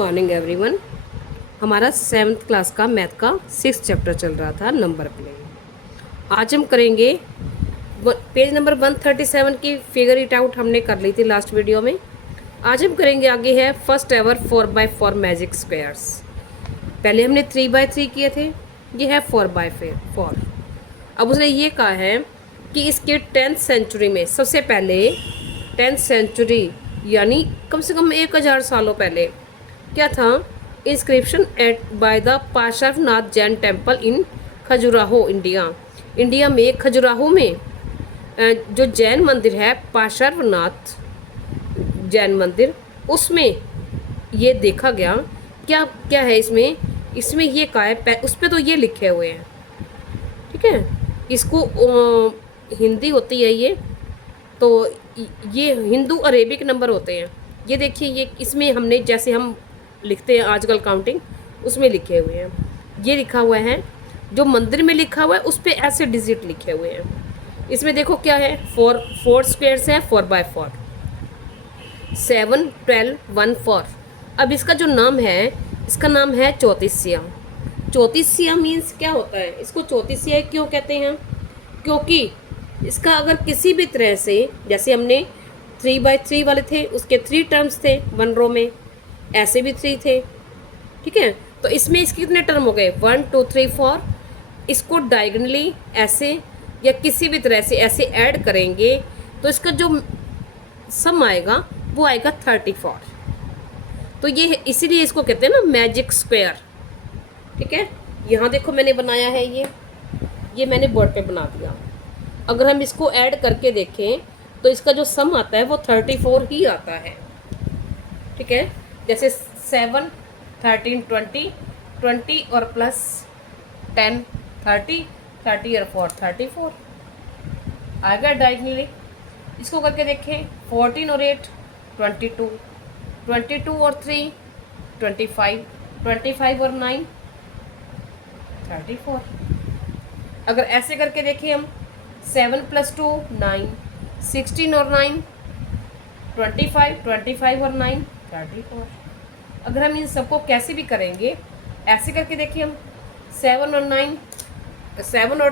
Morning everyone. हमारा 7th class का math का 6th चैप्टर चल रहा था, नंबर प्लेइंग। आज हम करेंगे पेज नंबर 137 की फिगर इट आउट हमने कर ली थी लास्ट वीडियो में। आज हम करेंगे आगे है first ever 4x4 magic squares. पहले हमने 3x3 किए थे, ये है 4x4। अब उसने ये कहा है कि इसके 10th सेंचुरी में सबसे पहले 10th सेंचुरी यानी कम से कम 1000 सालों पहले क्या था, inscription at by the Parshvanath Jain temple in Khajuraho India में खजुराहो में जो जैन मंदिर है पार्श्वनाथ जैन मंदिर, उसमें ये देखा गया। क्या क्या है इसमें ये कहा है, उस पर तो ये लिखे हुए हैं, ठीक है। इसको हिंदी होती है ये, तो ये हिंदू अरेबिक नंबर होते हैं। ये देखिए, ये इसमें हमने जैसे हम लिखते हैं आजकल काउंटिंग, उसमें लिखे हुए हैं। ये लिखा हुआ है, जो मंदिर में लिखा हुआ है उस पर ऐसे डिजिट लिखे हुए हैं। इसमें देखो क्या है, 4 स्क्वायर्स हैं 4x4, 7, 12, 1, 4। अब इसका जो नाम है, इसका नाम है चौतीसिया। चौतीसिया मीन्स क्या होता है, इसको चौतीसिया क्यों कहते हैं? क्योंकि इसका अगर किसी भी तरह से, जैसे हमने 3x3 वाले थे उसके 3 टर्म्स थे 1 रो में, ऐसे भी 3 थे, ठीक है। तो इसमें इसके कितने टर्म हो गए, 1 2 3 4। इसको डायगोनली ऐसे या किसी भी तरह से ऐसे ऐड करेंगे तो इसका जो सम आएगा वो आएगा 34। तो ये इसीलिए इसको कहते हैं ना मैजिक स्क्वायर, ठीक है। यहाँ देखो मैंने बनाया है, ये मैंने बोर्ड पे बना दिया। अगर हम इसको ऐड करके देखें तो इसका जो सम आता है वो 34 ही आता है, ठीक है। जैसे 7, 13, 20 और प्लस 10, 30 और 4 34 आ गया डायगोनली। इसको करके देखें, 14 और 8 22 और 3 25 और 9 34। अगर ऐसे करके देखें हम, 7 + 2 9, 16 और 9 25 और 9 34। अगर हम इन सबको कैसे भी करेंगे, ऐसे करके देखिए हम, 7 और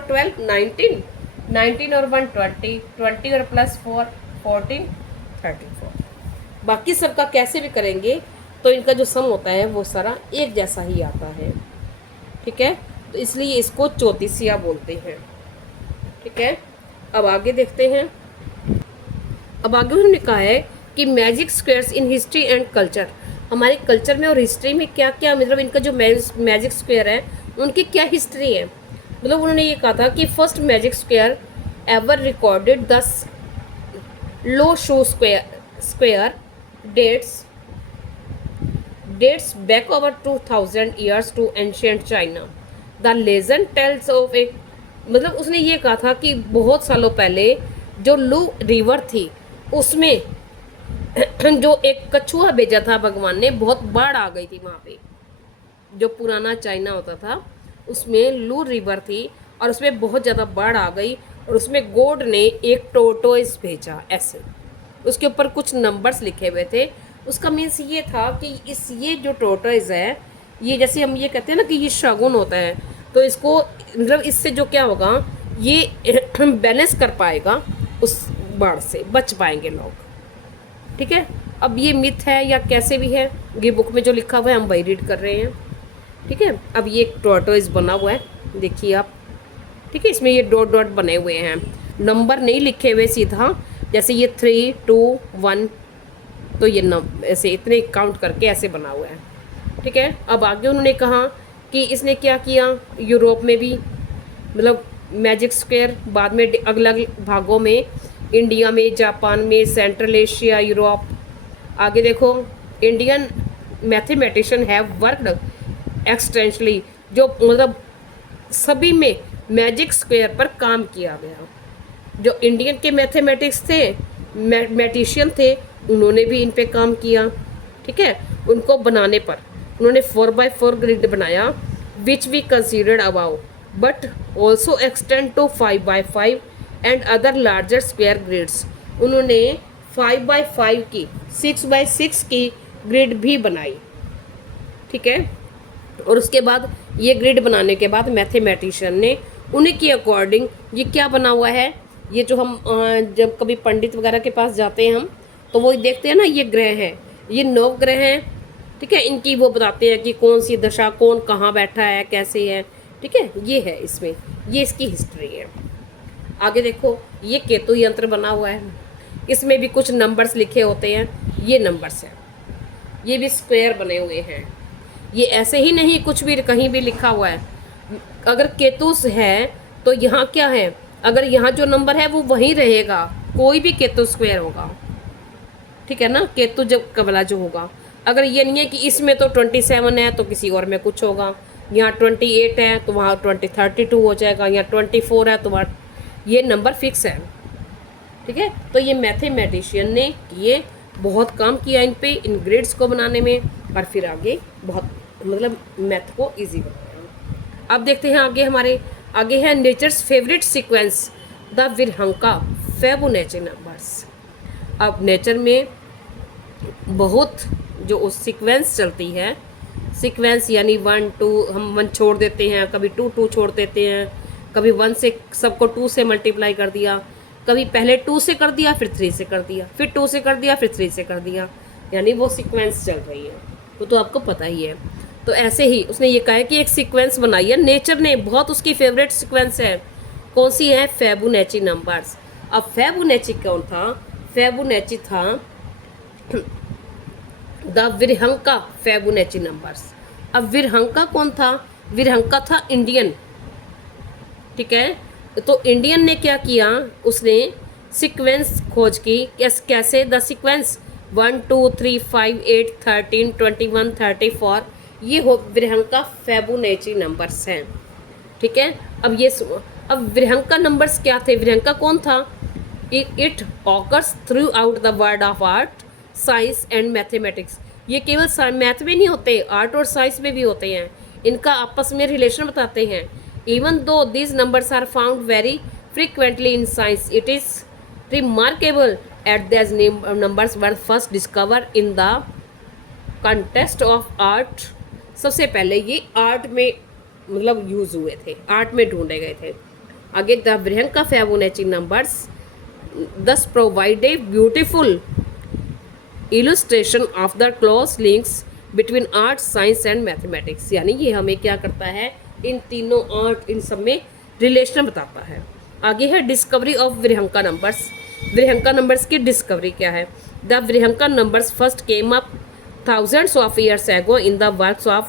12 19 और 1 20 और प्लस 4 14 34। बाकी सबका कैसे भी करेंगे तो इनका जो सम होता है वो सारा एक जैसा ही आता है, ठीक है। तो इसलिए इसको चौतीसिया बोलते हैं, ठीक है। अब आगे देखते हैं। अब आगे उन्होंने कहा है कि magic squares in history and culture, हमारे कल्चर में और हिस्ट्री में क्या क्या, मतलब इनका जो मैजिक स्क्वायर है उनकी क्या हिस्ट्री है। मतलब उन्होंने ये कहा था कि first magic square ever recorded 10 Lo Shu square dates back over 2000 years to ancient China. The legend tells of a, मतलब उसने ये कहा था कि बहुत सालों पहले जो लू रिवर थी उसमें जो एक कछुआ भेजा था भगवान ने, बहुत बाढ़ आ गई थी वहाँ पे। जो पुराना चाइना होता था उसमें लू रिवर थी और उसमें बहुत ज़्यादा बाढ़ आ गई, और उसमें गॉड ने एक टोर्टोइस भेजा ऐसे, उसके ऊपर कुछ नंबर्स लिखे हुए थे। उसका मीन्स ये था कि ये जो टोर्टोइस है, ये जैसे हम ये कहते हैं ना कि ये शगुन होता है, तो इसको मतलब इससे जो क्या होगा, ये बैलेंस कर पाएगा, उस बाढ़ से बच पाएंगे लोग, ठीक है। अब ये मिथ है या कैसे भी है, ये बुक में जो लिखा हुआ है हम वही रीड कर रहे हैं, ठीक है। अब ये एक टोर्टोइस बना हुआ है, देखिए आप, ठीक है। इसमें ये डॉट डॉट बने हुए हैं, नंबर नहीं लिखे हुए सीधा, जैसे ये 3 2 1, तो ये ऐसे इतने काउंट करके ऐसे बना हुआ है, ठीक है। अब आगे उन्होंने कहा कि इसने क्या किया, यूरोप में भी मतलब मैजिक स्क्वायर, बाद में अलग अलग भागों में, इंडिया में, जापान में, सेंट्रल एशिया, यूरोप। आगे देखो, इंडियन मैथमेटिशियन हैव वर्कड एक्सटेंशनली, जो मतलब सभी में मैजिक स्क्वायर पर काम किया गया। जो इंडियन के मैथमेटिक्स थे, मैथमेटिशियन थे, उन्होंने भी इन पे काम किया, ठीक है। उनको बनाने पर उन्होंने 4x4 ग्रिड बनाया, which we considered above, but also extend to 5x5 and other larger square grids. उन्होंने 5x5 की, 6x6 की ग्रिड भी बनाई, ठीक है। और उसके बाद ये ग्रिड बनाने के बाद मैथमेटिशियन ने उन्हीं के अकॉर्डिंग ये क्या बना हुआ है, ये जो हम जब कभी पंडित वगैरह के पास जाते हैं हम, तो वो देखते हैं ना, ये ग्रह है, ये 9 ग्रह हैं, ठीक है। इनकी वो बताते हैं कि कौन सी दशा कौन कहाँ बैठा है, कैसे है, ठीक है। ये है इसमें, ये इसकी हिस्ट्री है। आगे देखो, ये केतु यंत्र बना हुआ है, इसमें भी कुछ नंबर्स लिखे होते हैं, ये नंबर्स हैं, ये भी स्क्वायर बने हुए हैं। ये ऐसे ही नहीं कुछ भी कहीं भी लिखा हुआ है। अगर केतुस है तो यहाँ क्या है, अगर यहाँ जो नंबर है वो वहीं रहेगा, कोई भी केतु स्क्वायर होगा, ठीक है ना। केतु जब कबला जो होगा, अगर ये नहीं है कि इसमें तो 27 है तो किसी और में कुछ होगा, यहाँ 28 है तो वहाँ 32 हो जाएगा, यहाँ 24 है तो वहाँ, ये नंबर फिक्स है, ठीक है। तो ये मैथमेटिशियन ने ये बहुत काम किया इन पे, इन ग्रिड्स को बनाने में, और फिर आगे बहुत मतलब मैथ को इजी बनाया। अब देखते हैं आगे, हमारे आगे है nature's favourite sequence, the Virahanka Fibonacci numbers. अब नेचर में बहुत जो उस सीक्वेंस चलती है, सीक्वेंस यानी 1 2, हम 1 छोड़ देते हैं, कभी 2 2 छोड़ देते हैं, कभी 1 से सबको 2 से मल्टीप्लाई कर दिया, कभी पहले 2 से कर दिया, फिर 3 से कर दिया, फिर 2 से कर दिया, फिर 3 से कर दिया, यानी वो सीक्वेंस चल रही है, वो तो आपको पता ही है। तो ऐसे ही उसने ये कहा है कि एक सीक्वेंस बनाई है नेचर ने, बहुत उसकी फेवरेट सीक्वेंस है, कौन सी है, फिबोनाची नंबर्स। अब फिबोनाची कौन था, फिबोनाची था द विरहंका फिबोनाची नंबर्स। अब विरहंका कौन था, विरहंका था इंडियन, ठीक है। तो इंडियन ने क्या किया, उसने सीक्वेंस खोज की, कैसे, द सीक्वेंस 1 2 3 5 8 13 21 34, ये हो विरहंका फिबोनाची नंबर्स हैं, ठीक है। अब ये अब विरहंका नंबर्स क्या थे, विरहंका कौन था, it occurs through out the world of art science and mathematics. ये केवल मैथ में नहीं होते, आर्ट और साइंस में भी होते हैं, इनका आपस में रिलेशन बताते हैं। Even though these numbers are found very frequently in science, it is remarkable at these numbers were first discover in the contest of art. सबसे पहले ये आर्ट में मतलब यूज़ हुए थे, आर्ट में ढूंढे गए थे। आगे, the Virahanka Fibonacci numbers thus provide a beautiful illustration of the close links between art, science and mathematics। यानी ये हमें क्या करता है, इन तीनों आर्ट, इन सब में रिलेशन बताता है। आगे है discovery of Virahanka numbers. Virahanka numbers की डिस्कवरी क्या है, the Virahanka numbers first came up thousands of years ago in the works of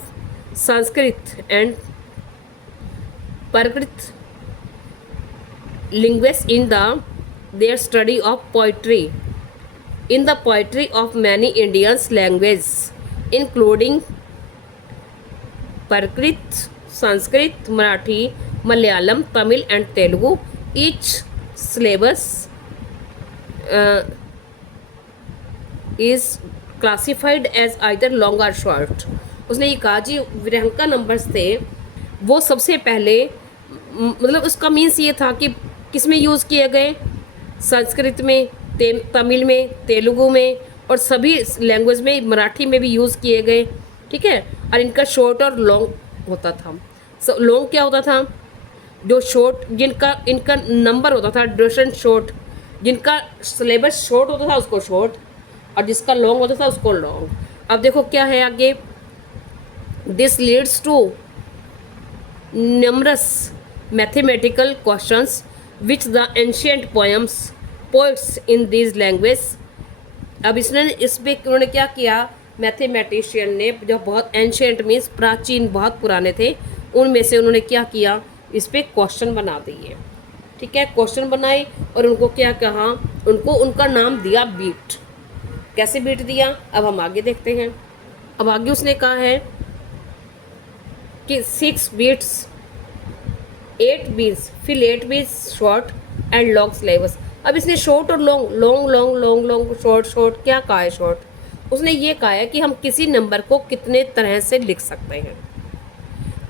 Sanskrit and Prakrit linguists in their study of poetry, in the poetry of many Indian languages including Prakrit, Sanskrit, Marathi, Malayalam, Tamil and Telugu. Each syllabus is classified as either long or short। उसने ये कहा जी विरहंका numbers थे वो सबसे पहले, मतलब उसका means ये था कि किस में यूज़ किए गए, संस्कृत में, तमिल में, तेलुगु में और सभी लैंग्वेज में, मराठी में भी यूज़ किए गए, ठीक है। और इनका शॉर्ट और लॉन्ग होता था। लॉन्ग क्या होता था, जो शॉर्ट जिनका इनका नंबर होता था ड्यूरेशन शॉर्ट, जिनका सिलेबस शॉर्ट होता था उसको शॉर्ट, और जिसका लॉन्ग होता था उसको लॉन्ग। अब देखो क्या है आगे, this leads to numerous mathematical questions which the ancient poets in these languages। अब इस पे उन्होंने क्या किया, मैथमेटिशियन ने, जो बहुत एंशियंट मीन्स प्राचीन, बहुत पुराने थे, उनमें से उन्होंने क्या किया, इस पे क्वेश्चन बना दिए, ठीक है। क्वेश्चन बनाए और उनको क्या कहा, उनको उनका नाम दिया बीट। कैसे बीट दिया, अब हम आगे देखते हैं। अब आगे उसने कहा है कि 6 बीट्स, 8 बीट्स, फिर 8 beats short and long syllables. अब इसने शॉर्ट और long, long long long long short short क्या कहा है, शॉर्ट। उसने ये कहा है कि हम किसी नंबर को कितने तरह से लिख सकते हैं,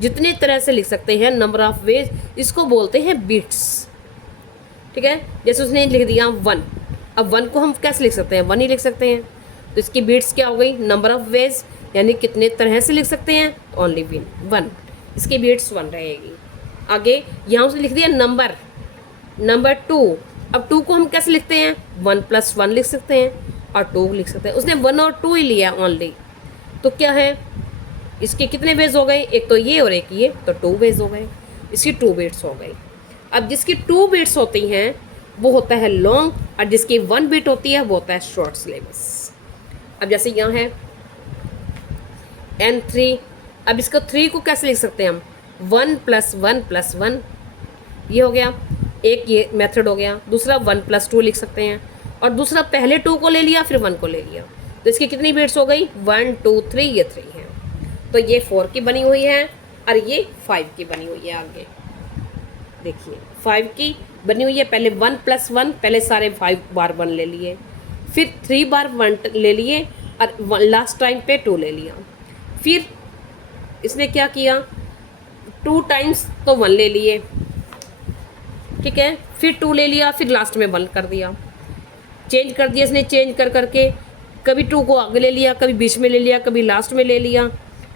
जितने तरह से लिख सकते हैं, नंबर ऑफ वेज, इसको बोलते हैं बीट्स, ठीक है। जैसे उसने लिख दिया 1, अब 1 को हम कैसे लिख सकते हैं, 1 ही लिख सकते हैं, तो इसकी बीट्स क्या हो गई, नंबर ऑफ वेज। यानी कितने तरह से लिख सकते हैं, ओनली वन, इसकी बिट्स 1 रहेगी। आगे यहाँ से लिख दिया नंबर 2। अब 2 को हम कैसे लिखते हैं, 1 + 1 लिख सकते हैं और 2 लिख सकते हैं। उसने 1 और 2 ही लिया ओनली, तो क्या है, इसके कितने वेज हो गए, एक तो ये और एक ये, तो 2 वेज हो गए, इसकी 2 बिट्स हो गई। अब जिसकी 2 बिट्स होती हैं वो होता है लॉन्ग, और जिसकी 1 बिट होती है वो होता है शॉर्ट सिलेबस। अब जैसे यहाँ है N3, अब इसको 3 को कैसे लिख सकते हैं हम, 1 + 1 + 1, ये हो गया, एक ये मेथड हो गया। दूसरा 1 + 2 लिख सकते हैं, और दूसरा पहले 2 को ले लिया फिर 1 को ले लिया, तो इसकी कितनी बिट्स हो गई, 1 2 3, ये 3 है। तो ये 4 की बनी हुई है और ये 5 की बनी हुई है। आगे देखिए 5 की बनी हुई है, पहले 1 + 1, पहले सारे 5 बार 1 ले लिए, फिर 3 बार 1 ले लिए और लास्ट टाइम पे 2 ले लिया। फिर इसने क्या किया, 2 टाइम्स तो 1 ले लिए, ठीक है, फिर 2 ले लिया, फिर लास्ट में 1 कर दिया, चेंज कर दिया इसने, चेंज कर करके कभी 2 को आगे ले लिया, कभी बीच में ले लिया, कभी लास्ट में ले लिया,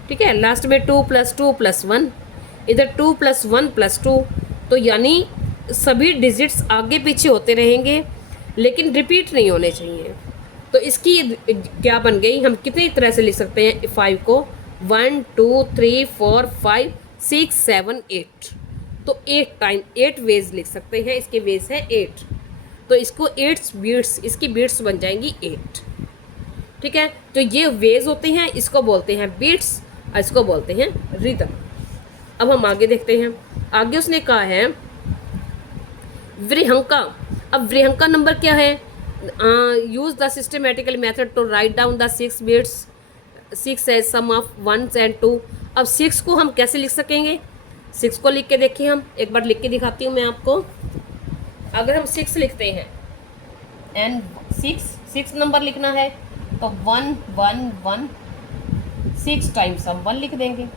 ठीक है। लास्ट में 2 + 2 + 1, इधर 2 + 1 + 2, तो यानी सभी डिजिट्स आगे पीछे होते रहेंगे लेकिन रिपीट नहीं होने चाहिए। तो इसकी क्या बन गई, हम कितनी तरह से लिख सकते हैं 5 को, 1 2 3 4 5 6 7 8, तो 8 टाइम 8 वेज लिख सकते हैं, इसके वेज है 8, तो इसको 8 बीट्स, इसकी बीट्स बन जाएंगी 8, ठीक है। तो ये वेज होते हैं, इसको बोलते हैं बीट्स और इसको बोलते हैं रिदम। अब हम आगे देखते हैं, आगे उसने कहा है वृहंका। अब वृहंका नंबर क्या है, use the systematical method to write down the 6 beats, 6 as sum of 1 and 2। अब 6 को हम कैसे लिख सकेंगे, 6 को लिख के देखिए, हम एक बार लिख के दिखाती हूँ मैं आपको। अगर हम 6 लिखते हैं एंड 6 नंबर लिखना है तो 1 1 1, 6 टाइम्स हम 1 लिख देंगे,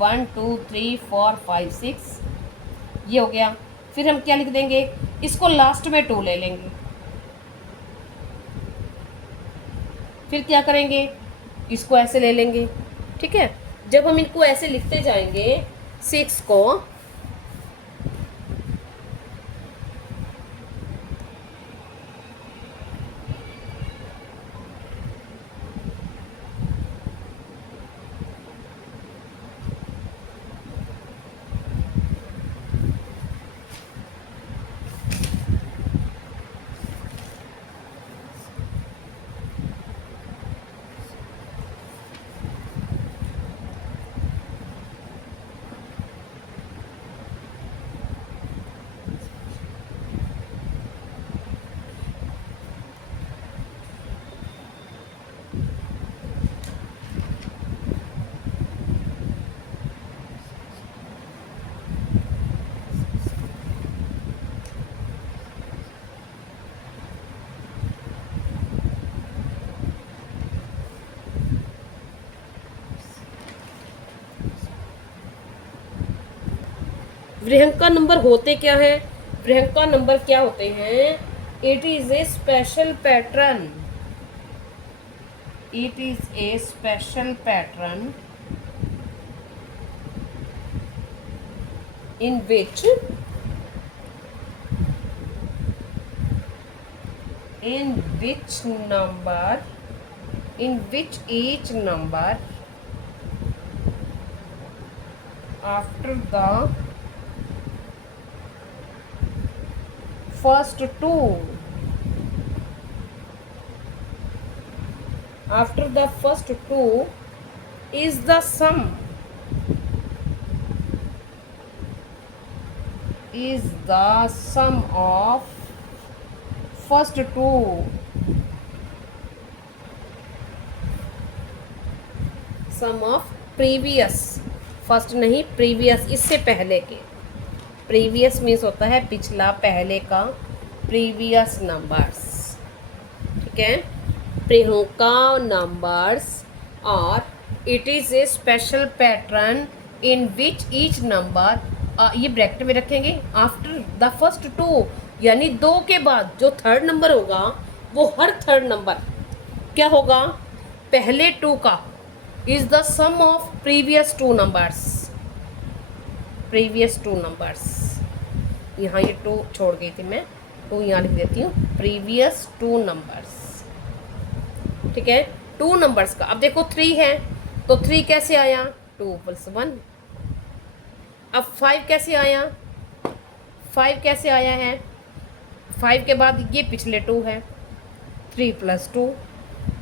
1 2 3 4 5 6, ये हो गया। फिर हम क्या लिख देंगे, इसको लास्ट में 2 ले लेंगे, फिर क्या करेंगे, इसको ऐसे ले लेंगे, ठीक है। जब हम इनको ऐसे लिखते जाएंगे 6 को, वृहंका नंबर होते क्या है, वृहंका नंबर क्या होते हैं, it is a special pattern, it is a special pattern in which each number after the first two is the sum of first two sum of previous, first नहीं प्रीवियस, इससे पहले के, प्रीवियस मीन्स होता है पिछला, पहले का, previous numbers, ठीक है, वृहंका नंबर्स। और it is a special pattern in which each number, ये ब्रैकेट में रखेंगे, आफ्टर द फर्स्ट 2, यानी 2 के बाद जो थर्ड नंबर होगा वो हर थर्ड नंबर क्या होगा, पहले 2 का is the sum of previous two numbers. Previous two numbers, यहाँ ये टू छोड़ गई थी मैं, तो यहाँ लिख देती हूँ प्रीवियस टू नंबर्स। ठीक है, टू नंबर्स का। अब देखो 3 है तो 3 कैसे आया, 2 + 1। अब 5 कैसे आया, 5 कैसे आया है, 5 के बाद ये पिछले 2 है, 3 + 2।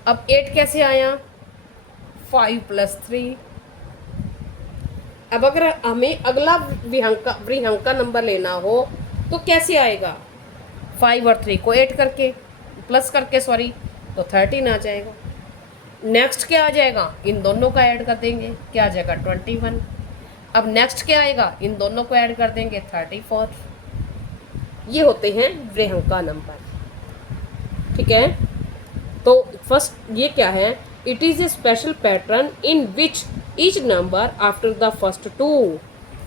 अब 8 कैसे आया, 5 + 3। अब अगर हमें अगला विहंका नंबर लेना हो तो कैसे आएगा, 5 और 3 को ऐड करके, प्लस करके सॉरी, तो 13 आ जाएगा। नेक्स्ट क्या आ जाएगा, इन दोनों का ऐड कर देंगे, क्या आ जाएगा 21। अब नेक्स्ट क्या आएगा, इन दोनों को ऐड कर देंगे 34। ये होते हैं विहंका नंबर। ठीक है, तो फर्स्ट ये क्या है, it is a special pattern in which each number after the first two,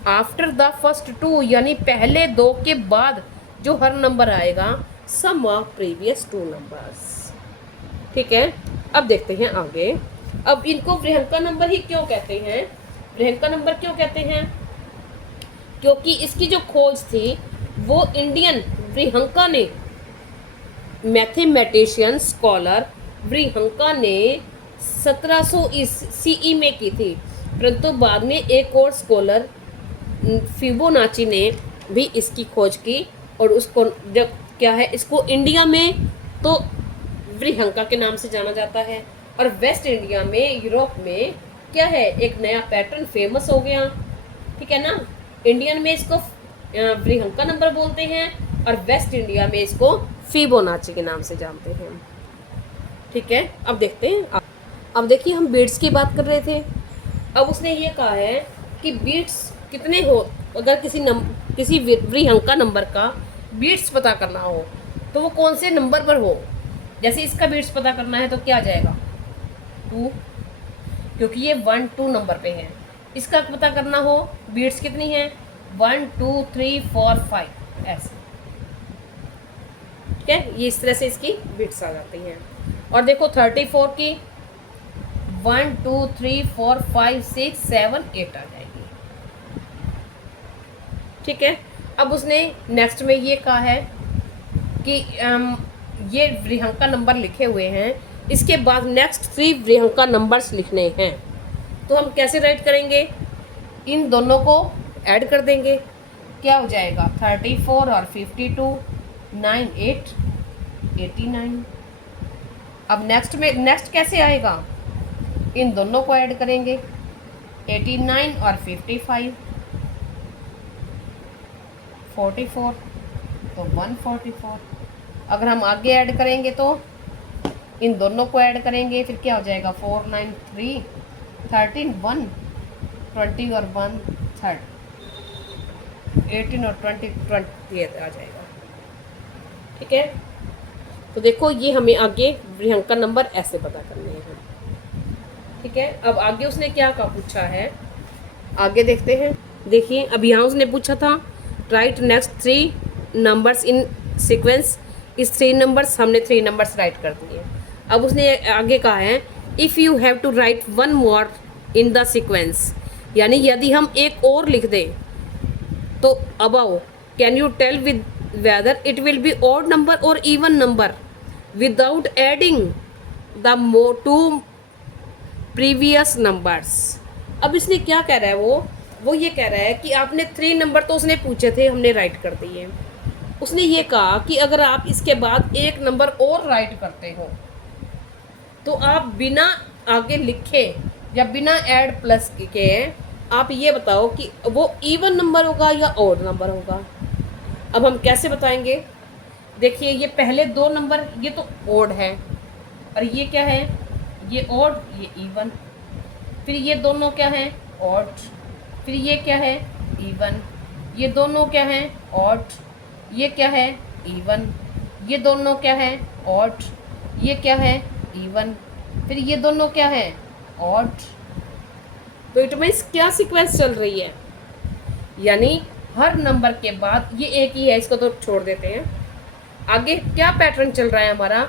after the first two यानी पहले 2 के बाद जो हर नंबर आएगा सम ऑफ प्रीवियस 2 नंबर्स। ठीक है, अब देखते हैं आगे। अब इनको विहंका नंबर ही क्यों कहते हैं, विहंका नंबर क्यों कहते हैं, क्योंकि इसकी जो खोज थी वो इंडियन विहंका ने, मैथमेटिशियन स्कॉलर विहंका ने 1700 CE में की थी, परंतु बाद में एक और स्कॉलर फिबोनाची ने भी इसकी खोज की, और उसको जब क्या है, इसको इंडिया में तो विहंका के नाम से जाना जाता है, और वेस्ट इंडिया में, यूरोप में क्या है, एक नया पैटर्न फेमस हो गया। ठीक है ना, इंडियन में इसको विहंका नंबर बोलते हैं, और वेस्ट इंडिया में इसको फिबोनाची के नाम से जानते हैं। ठीक है, अब देखते हैं। अब देखिए, हम बीट्स की बात कर रहे थे। अब उसने ये कहा है कि बीट्स कितने हो, अगर किसी विहंका नंबर का बीट्स पता करना हो तो वो कौन से नंबर पर हो। जैसे इसका बीट्स पता करना है तो क्या आ जाएगा, 2, क्योंकि ये 1 2 नंबर पे है। इसका पता करना हो बीट्स कितनी है, 1 2 3 4 5 ऐसे। ठीक है, ये इस तरह से इसकी बीट्स आ जाती हैं। और देखो 34 की 1 2 3 4 5 6 7 8 आ जाएगी। ठीक है, अब उसने नेक्स्ट में ये कहा है कि ये विहंका नंबर लिखे हुए हैं, इसके बाद नेक्स्ट 3 विहंका नंबर्स लिखने हैं। तो हम कैसे राइट करेंगे, इन दोनों को ऐड कर देंगे, क्या हो जाएगा 34 और 52, 9 8 89। अब नेक्स्ट कैसे आएगा, इन दोनों को ऐड करेंगे, 89 और 55, 44 तो 144। अगर हम आगे ऐड करेंगे तो इन दोनों को ऐड करेंगे, फिर क्या हो जाएगा 4 9 3 13 1 20 और 1 3 18 और 20 आ जाएगा। ठीक है, तो देखो ये हमें आगे विहंका नंबर ऐसे पता करने हैं। ठीक है, अब आगे उसने क्या का पूछा है, आगे देखते हैं। देखिए, अब यहाँ उसने पूछा था right next 3 numbers in sequence. इस 3 नंबर्स, हमने 3 नंबर्स राइट कर दिए। अब उसने आगे कहा है if you have to write 1 more in the sequence, यानी यदि हम एक और लिख दें तो about can you tell with whether it will be odd number और even number without adding the 2 previous numbers. अब इसने क्या कह रहा है, वो ये कह रहा है कि आपने 3 नंबर तो उसने पूछे थे, हमने राइट कर दिए। उसने ये कहा कि अगर आप इसके बाद एक नंबर और राइट करते हो तो आप बिना आगे लिखे या बिना ऐड प्लस के आप ये बताओ कि वो इवन नंबर होगा या ऑड नंबर होगा। अब हम कैसे बताएंगे, देखिए ये पहले 2 नंबर ये तो ऑड है, और ये क्या है, ये ऑड ये इवन, फिर ये दोनों क्या है ऑड, फिर ये क्या है इवन, ये दोनों क्या है ऑड, ये क्या है इवन, ये दोनों क्या है ऑड, ये क्या है इवन, फिर ये दोनों क्या है ऑड। तो इट मीन्स क्या सीक्वेंस चल रही है, यानी हर नंबर के बाद ये एक ही है, इसको तो छोड़ देते हैं। आगे क्या पैटर्न चल रहा है हमारा,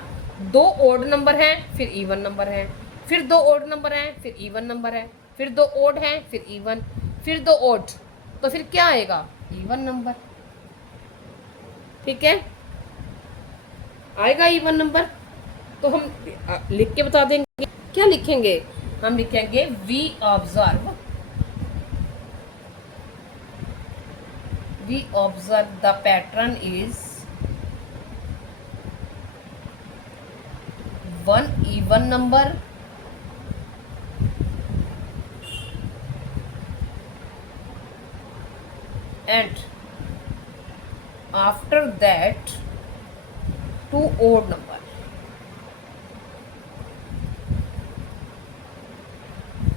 2 ऑड नंबर हैं फिर इवन नंबर है, फिर दो ओड नंबर हैं, फिर इवन नंबर है, फिर दो ओड हैं, फिर इवन, फिर दो ओड, तो फिर क्या आएगा? Even number. ठीक है, आएगा इवन नंबर। तो हम लिख के बता देंगे। क्या लिखेंगे? हम लिखेंगे we observe the pattern is one even number and after that two odd number.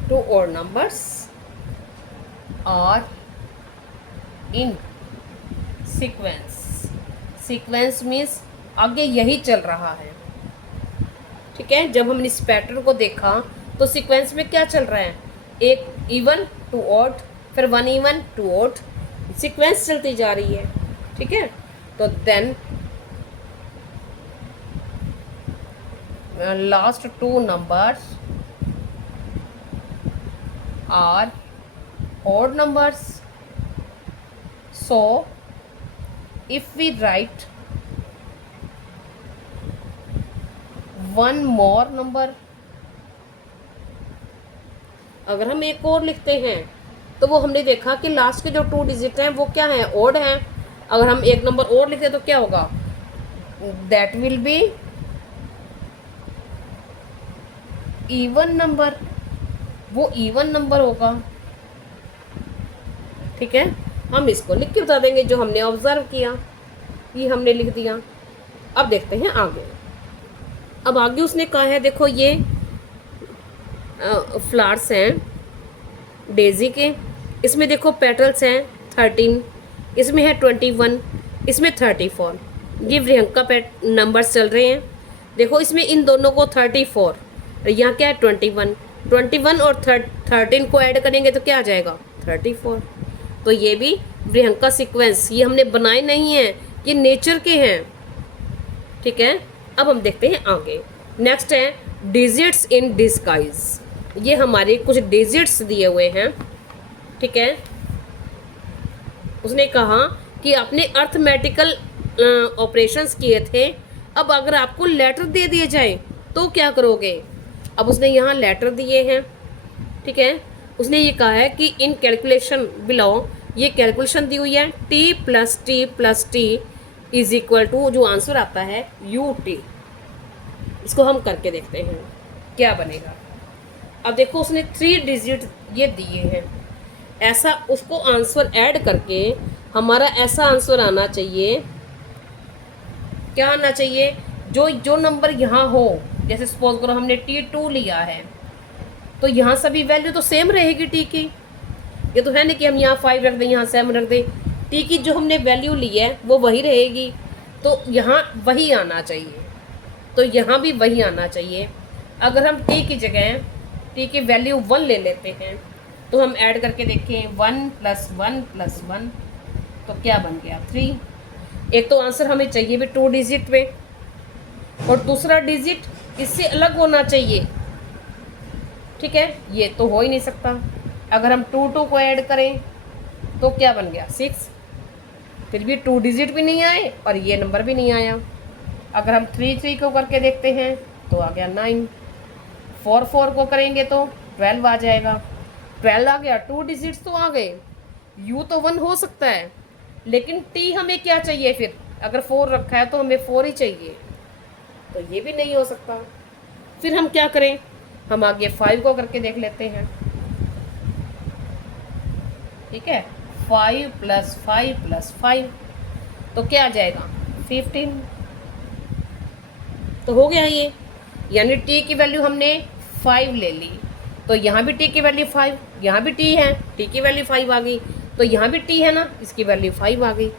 Two odd numbers are in sequence. Sequence means आगे यही चल रहा है। ठीक है, जब हमने इस पैटर्न को देखा तो सीक्वेंस में क्या चल रहा है? एक इवन टू ऑड, फिर one even two odd, sequence चलती जा रही है। ठीक है, तो then last two numbers are odd numbers. So if we write one more number, अगर हम एक और लिखते हैं तो वो हमने देखा कि लास्ट के जो टू डिजिट हैं वो क्या हैं? ओड हैं। अगर हम एक नंबर और लिखते तो क्या होगा? That will be even number, वो इवन नंबर होगा। ठीक है, हम इसको लिख के बता देंगे जो हमने ऑब्जर्व किया, ये हमने लिख दिया। अब देखते हैं आगे। अब आगे उसने कहा है, देखो ये फ्लावर्स हैं डेजी के, इसमें देखो पेटल्स हैं 13, इसमें है 21, इसमें 34। ये प्रियंका नंबर्स चल रहे हैं। देखो इसमें इन दोनों को 34, यहाँ क्या है 21 और 13 को ऐड करेंगे तो क्या आ जाएगा? 34। तो ये भी प्रियंका सीक्वेंस, ये हमने बनाए नहीं हैं, ये नेचर के हैं। ठीक है, अब हम देखते हैं आगे। नेक्स्ट है डिजिट्स इन डिस्गाइज। ये हमारे कुछ डिजिट्स दिए हुए हैं। ठीक है, उसने कहा कि आपने अर्थमेटिकल ऑपरेशंस किए थे, अब अगर आपको लेटर दे दिए जाए तो क्या करोगे? अब उसने यहाँ लेटर दिए हैं। ठीक है, उसने ये कहा है कि इन कैलकुलेशन बिलो, ये कैलकुलेशन दी हुई है t plus T is equal to, जो आंसर आता है ut। इसको हम करके देखते हैं क्या बनेगा। अब देखो उसने 3 डिजिट ये दिए हैं, ऐसा उसको आंसर ऐड करके हमारा ऐसा आंसर आना चाहिए। क्या आना चाहिए? जो नंबर यहाँ हो, जैसे सपोज करो हमने T2 लिया है तो यहाँ सभी वैल्यू तो सेम रहेगी टी की। ये तो है नहीं कि हम यहाँ 5 रख दें, यहाँ 7 रख दें। टी की जो हमने वैल्यू ली है वो वही रहेगी, तो यहाँ वही आना चाहिए, तो यहाँ भी वही आना चाहिए। अगर हम टी की जगह टी की वैल्यू 1 ले लेते हैं तो हम ऐड करके देखें 1 + 1 + 1, तो क्या बन गया? 3। एक तो आंसर हमें चाहिए भी 2 डिजिट में, और दूसरा डिजिट इससे अलग होना चाहिए। ठीक है, ये तो हो ही नहीं सकता। अगर हम 2 को ऐड करें तो क्या बन गया? 6। फिर भी 2 डिजिट भी नहीं आए और ये नंबर भी नहीं आया। अगर हम 3 को करके देखते हैं तो आ गया 9। 4 को करेंगे तो 12 आ जाएगा। 12 आ गया, 2 डिजिट्स तो आ गए। यू तो 1 हो सकता है, लेकिन टी हमें क्या चाहिए? फिर अगर 4 रखा है तो हमें 4 ही चाहिए, तो ये भी नहीं हो सकता। फिर हम क्या करें? हम आगे 5 को करके देख लेते हैं। ठीक है, 5 + 5 + 5, तो क्या आ जाएगा? 15। तो हो गया ये, यानी टी की वैल्यू हमने 5 ले ली, तो यहाँ भी टी की वैल्यू 5, यहाँ भी टी है, टी की वैल्यू 5 आ गई, तो यहाँ भी टी है ना, इसकी वैल्यू 5 आ गई।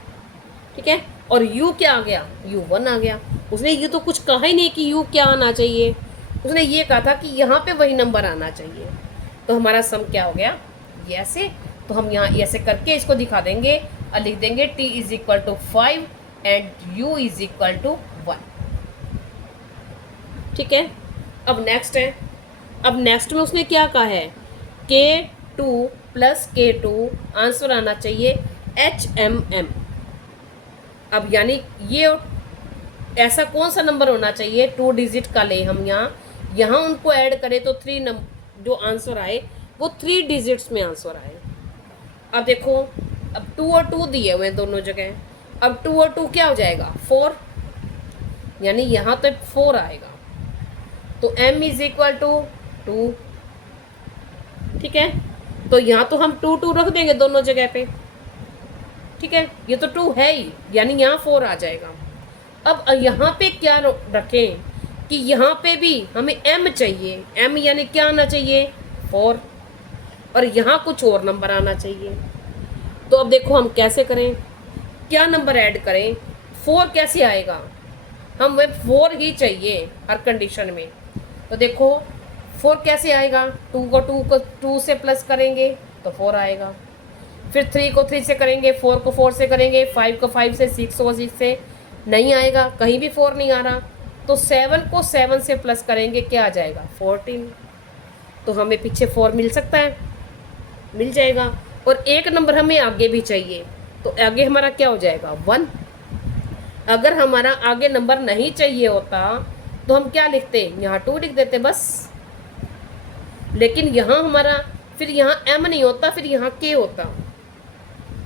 ठीक है, और u क्या आ गया? u 1 आ गया। उसने ये तो कुछ कहा ही नहीं कि u क्या आना चाहिए, उसने ये कहा था कि यहाँ पे वही नंबर आना चाहिए। तो हमारा सम क्या हो गया? ये ऐसे। तो हम यहाँ ऐसे करके इसको दिखा देंगे और लिख देंगे t = 5 एंड u = 1। ठीक है, अब नेक्स्ट है अब नेक्स्ट में उसने क्या कहा है, K2 प्लस K2 आंसर आना चाहिए HMM। अब यानी ये ऐसा कौन सा नंबर होना चाहिए, 2 डिजिट का ले हम यहाँ उनको ऐड करें तो 3 नंबर जो आंसर आए वो 3 डिजिट्स में आंसर आए। अब देखो, अब 2 और 2 दिए हुए हैं दोनों जगह, अब 2 और 2 क्या हो जाएगा 4, यानी यहाँ तो 4 आएगा, तो m इज इक्वल टू 2। ठीक है, तो यहाँ तो हम 2 2 रख देंगे दोनों जगह पे। ठीक है, ये तो 2 है ही, यानी यहाँ 4 आ जाएगा। अब यहाँ पे क्या रखें कि यहाँ पे भी हमें m चाहिए, m यानी क्या आना चाहिए 4, और यहाँ कुछ और नंबर आना चाहिए। तो अब देखो हम कैसे करें, क्या नंबर ऐड करें, 4 कैसे आएगा, हमें 4 ही चाहिए हर कंडीशन में। तो देखो 4 कैसे आएगा, 2 को 2 से प्लस करेंगे तो 4 आएगा, फिर 3 को 3 से करेंगे, 4 को 4 से करेंगे, 5 को 5 से, 6 को 6 से, नहीं आएगा, कहीं भी 4 नहीं आ रहा। तो 7 को 7 से प्लस करेंगे, क्या आ जाएगा 14। तो हमें पीछे 4 मिल सकता है, मिल जाएगा। और एक नंबर हमें आगे भी चाहिए, तो आगे हमारा क्या हो जाएगा 1। अगर हमारा आगे नंबर नहीं चाहिए होता तो हम क्या लिखते, यहाँ 2 लिख देते बस। लेकिन यहाँ हमारा फिर यहाँ m नहीं होता, फिर यहाँ k होता।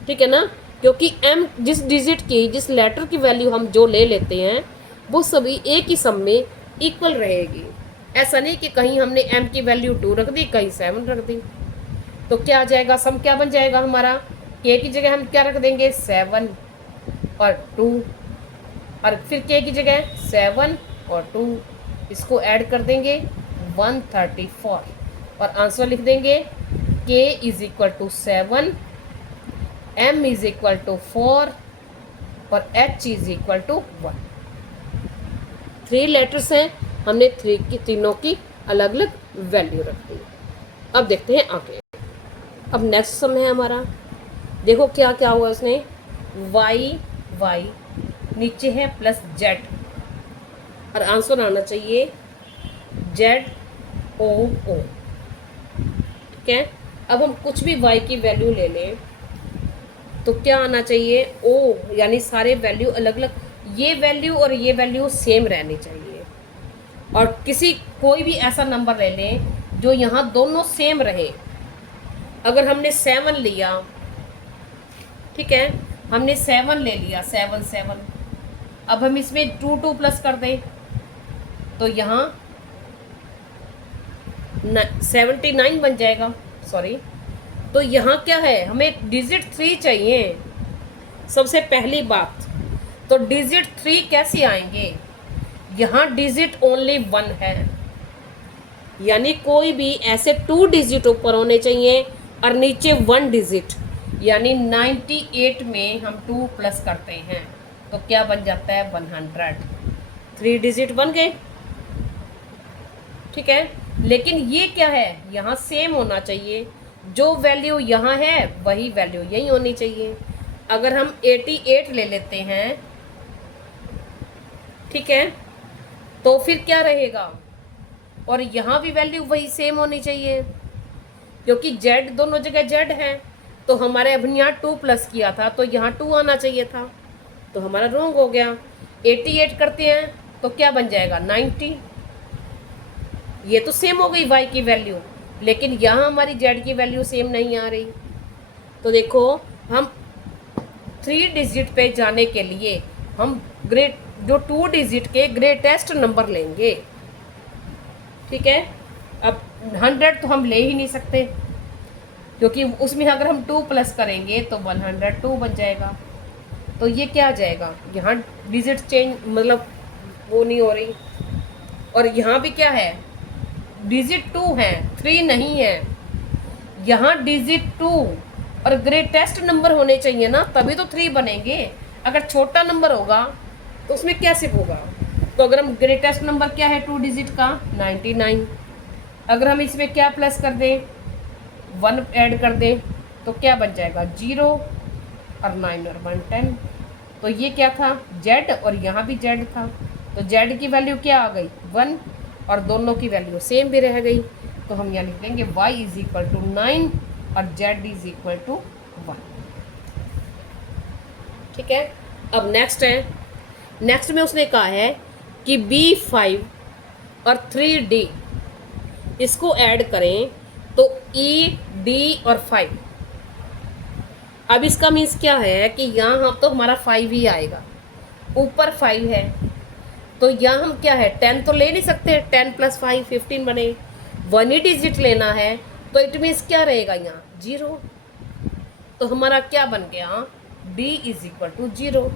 ठीक है ना, क्योंकि m जिस डिजिट की, जिस लेटर की वैल्यू हम जो ले लेते हैं वो सभी एक ही सम में इक्वल रहेगी। ऐसा नहीं कि कहीं हमने m की वैल्यू 2 रख दी, कहीं 7 रख दी। तो क्या आ जाएगा, सम क्या बन जाएगा हमारा, k की जगह हम क्या रख देंगे 7 और 2, और फिर k की जगह 7 और 2, इसको ऐड कर देंगे 134, और आंसर लिख देंगे k is equal to 7, m is equal to 4 और h is equal to 1। 3 letters हैं, हमने 3 की तीनों की अलग अलग वैल्यू रख दी। अब देखते हैं आगे। अब नेक्स्ट सम है हमारा, देखो क्या क्या हुआ उसने, y नीचे है प्लस z, और आंसर आना चाहिए ZOO। ठीक है, अब हम कुछ भी y की वैल्यू ले लें तो क्या आना चाहिए o, यानी सारे वैल्यू अलग अलग, ये वैल्यू और ये वैल्यू सेम रहनी चाहिए। और कोई भी ऐसा नंबर ले लें जो यहाँ दोनों सेम रहे। अगर हमने 7 लिया, ठीक है, हमने 7 ले लिया, 7, अब हम इसमें 2 2 प्लस कर दें तो यहाँ 79 बन जाएगा, सॉरी। तो यहाँ क्या है, हमें डिजिट 3 चाहिए सबसे पहली बात। तो डिजिट 3 कैसे आएंगे, यहाँ डिजिट ओनली 1 है, यानी कोई भी ऐसे 2 डिजिट ऊपर होने चाहिए और नीचे 1 डिजिट, यानी 98 में हम 2 प्लस करते हैं तो क्या बन जाता है 100, 3 डिजिट बन गए। ठीक है, लेकिन ये क्या है, यहाँ सेम होना चाहिए, जो वैल्यू यहाँ है वही वैल्यू यही होनी चाहिए। अगर हम 88 ले लेते हैं, ठीक है, तो फिर क्या रहेगा, और यहाँ भी वैल्यू वही सेम होनी चाहिए, क्योंकि z दोनों जगह z है। तो हमारे अभी यहाँ 2 प्लस किया था तो यहाँ 2 आना चाहिए था, तो हमारा रॉन्ग हो गया। 88 करते हैं तो क्या बन जाएगा 90, ये तो सेम हो गई y की वैल्यू, लेकिन यहाँ हमारी z की वैल्यू सेम नहीं आ रही। तो देखो हम 3 डिजिट पे जाने के लिए हम जो 2 डिजिट के ग्रेटेस्ट नंबर लेंगे। ठीक है, अब 100 तो हम ले ही नहीं सकते, क्योंकि उसमें अगर हम 2 प्लस करेंगे तो 102 बन जाएगा। तो ये क्या आ जाएगा, यहाँ डिजिट चेंज मतलब वो नहीं हो रही। और यहाँ भी क्या है, डिजिट 2 है, 3 नहीं है। यहाँ डिजिट 2 और ग्रेटेस्ट नंबर होने चाहिए ना, तभी तो 3 बनेंगे। अगर छोटा नंबर होगा तो उसमें कैसे होगा। तो अगर हम ग्रेटेस्ट नंबर क्या है 2 डिजिट का 99, अगर हम इसमें क्या प्लस कर दें 1 ऐड कर दें तो क्या बन जाएगा 0 और 9 और 1 10। तो ये क्या था z, और यहाँ भी z था, तो z की वैल्यू क्या आ गई 1, और दोनों की वैल्यू सेम भी रह गई। तो हम यहाँ लिख देंगे y इज इक्वल टू 9 और z इज इक्वल टू 1। ठीक है, अब नेक्स्ट है, नेक्स्ट में उसने कहा है कि B5 और 3D इसको ऐड करें तो E, D और 5। अब इसका मीन्स क्या है कि यहाँ तो हमारा 5 ही आएगा, ऊपर 5 है, तो यहाँ हम क्या है 10 तो ले नहीं सकते, 10 + 5 15 बने, 1 ही डिजिट लेना है, तो इट मीन्स क्या रहेगा यहाँ 0। तो हमारा क्या बन गया D इज इक्वल टू 0।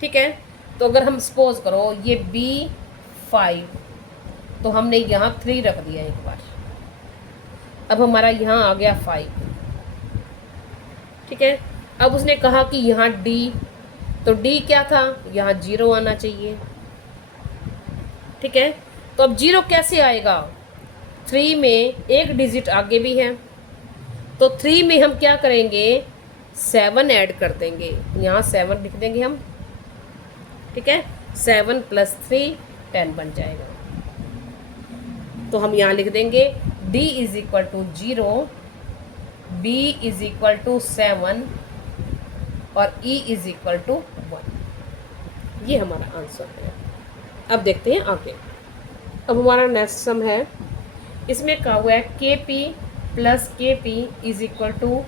ठीक है, तो अगर हम सपोज करो ये B5, तो हमने यहाँ 3 रख दिया एक बार, अब हमारा यहाँ आ गया 5। ठीक है, अब उसने कहा कि यहाँ D, तो D क्या था, यहाँ 0 आना चाहिए। ठीक है, तो अब 0 कैसे आएगा, 3 में एक डिजिट आगे भी है, तो 3 में हम क्या करेंगे 7 ऐड कर देंगे, यहाँ 7 लिख देंगे हम। ठीक है, 7 + 3 10 बन जाएगा, तो हम यहाँ लिख देंगे D is equal to 0, B is equal to 7 और E इज इक्वल टू 1। ये हमारा आंसर है। अब देखते हैं आगे। अब हमारा नेक्स्ट सम है, इसमें कहा हुआ है KP + KP is equal to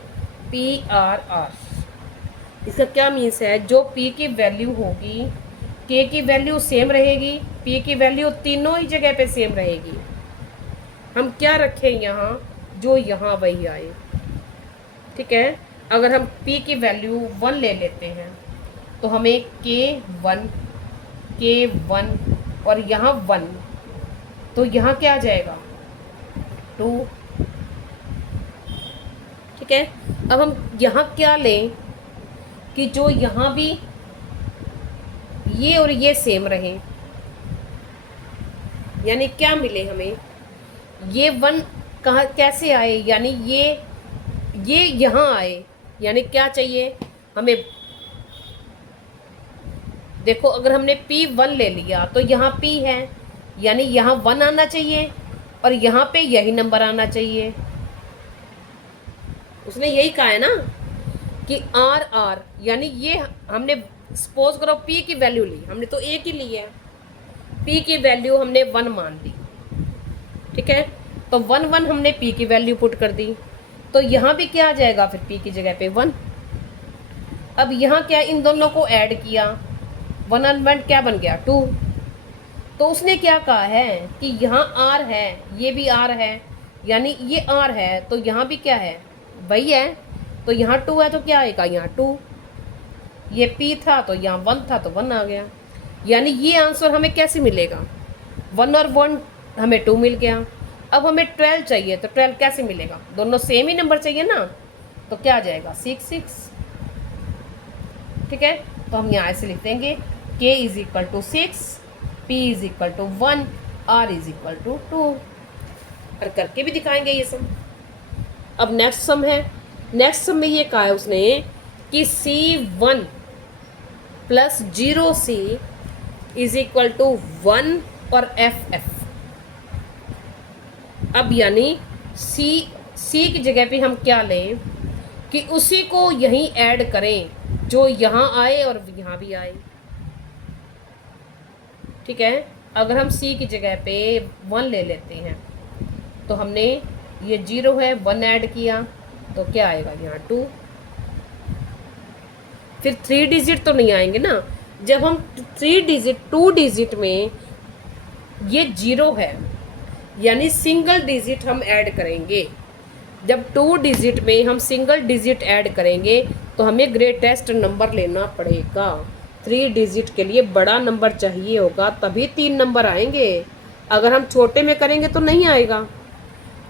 PRR। इसका क्या मीन्स है, जो P की वैल्यू होगी K की वैल्यू सेम रहेगी, P की वैल्यू तीनों ही जगह पे सेम रहेगी। हम क्या रखें यहाँ, जो यहाँ वही आए। ठीक है, अगर हम P की वैल्यू 1 ले लेते हैं तो हमें K1 और यहाँ 1, तो यहाँ क्या आ जाएगा 2। ठीक है, अब हम यहाँ क्या लें कि जो यहाँ भी ये और ये सेम रहे, यानी क्या मिले हमें, ये 1 कहाँ कैसे आए, यानी ये यहाँ आए, यानी क्या चाहिए हमें, देखो अगर हमने P1 ले लिया तो यहाँ P है, यानी यहाँ 1 आना चाहिए और यहाँ पे यही नंबर आना चाहिए। उसने यही कहा है ना कि RR, यानी ये हमने सपोज करो P की वैल्यू ली, हमने तो एक ही ली है, P की वैल्यू हमने 1 मान ली। ठीक है, तो 1 1 हमने P की वैल्यू पुट कर दी, तो यहाँ भी क्या आ जाएगा फिर P की जगह पे 1। अब यहाँ क्या, इन दोनों को ऐड किया, 1 और 1 क्या बन गया 2। तो उसने क्या कहा है कि यहाँ R है, ये भी R है, यानी ये R है, तो यहाँ भी क्या है वही है, तो यहाँ 2 है तो क्या आएगा यहाँ 2। ये P था तो यहाँ 1 था तो 1 आ गया, यानी ये आंसर हमें कैसे मिलेगा, 1 और 1 हमें 2 मिल गया। अब हमें 12 चाहिए, तो 12 कैसे मिलेगा, दोनों सेम ही नंबर चाहिए ना, तो क्या आ जाएगा 6 6। ठीक है, तो हम यहाँ ऐसे लिख देंगे K is equal to 6, P is equal to 1, R is equal to 2। और करके भी दिखाएंगे ये सम। अब नेक्स्ट सम है, नेक्स्ट सम में ये कहा है उसने कि C1 + 0C is equal to 1 और FF। अब यानी C की जगह पे हम क्या लें कि उसी को यहीं ऐड करें, जो यहाँ आए और यहाँ भी आए। ठीक है, अगर हम C की जगह पे 1 ले लेते हैं, तो हमने ये 0 है 1 ऐड किया, तो क्या आएगा यहाँ 2। फिर 3 डिजिट तो नहीं आएंगे ना, जब हम 3 डिजिट 2 डिजिट में ये 0 है, यानी सिंगल डिजिट हम ऐड करेंगे। जब 2 डिजिट में हम सिंगल डिजिट ऐड करेंगे तो हमें ग्रेटेस्ट नंबर लेना पड़ेगा। 3 डिजिट के लिए बड़ा नंबर चाहिए होगा, तभी 3 नंबर आएंगे। अगर हम छोटे में करेंगे तो नहीं आएगा।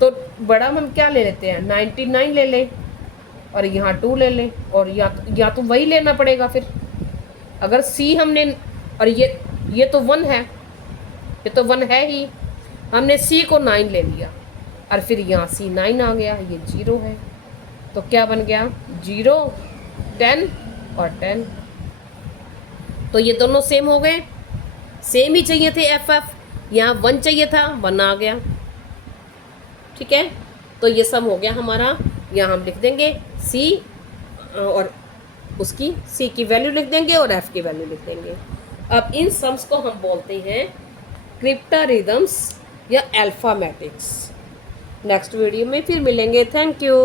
तो बड़ा हम क्या ले लेते हैं 99 ले लें और यहाँ 2 ले लें, और या तो वही लेना पड़ेगा। फिर अगर C हमने, और ये तो 1 है, ये तो 1 है ही, हमने C को 9 ले लिया और फिर यहाँ C 9 आ गया, ये 0 है, तो क्या बन गया 0 10 और 10। तो ये दोनों सेम हो गए, सेम ही चाहिए थे FF, यहाँ 1 चाहिए था 1 आ गया। ठीक है, तो ये सम हो गया हमारा। यहाँ हम लिख देंगे सी और उसकी सी की वैल्यू लिख देंगे और एफ की वैल्यू लिख देंगे। अब इन सम्स को हम बोलते हैं क्रिप्टारिदम्स या अल्फ़ामेटिक्स। नेक्स्ट वीडियो में फिर मिलेंगे। Thank you.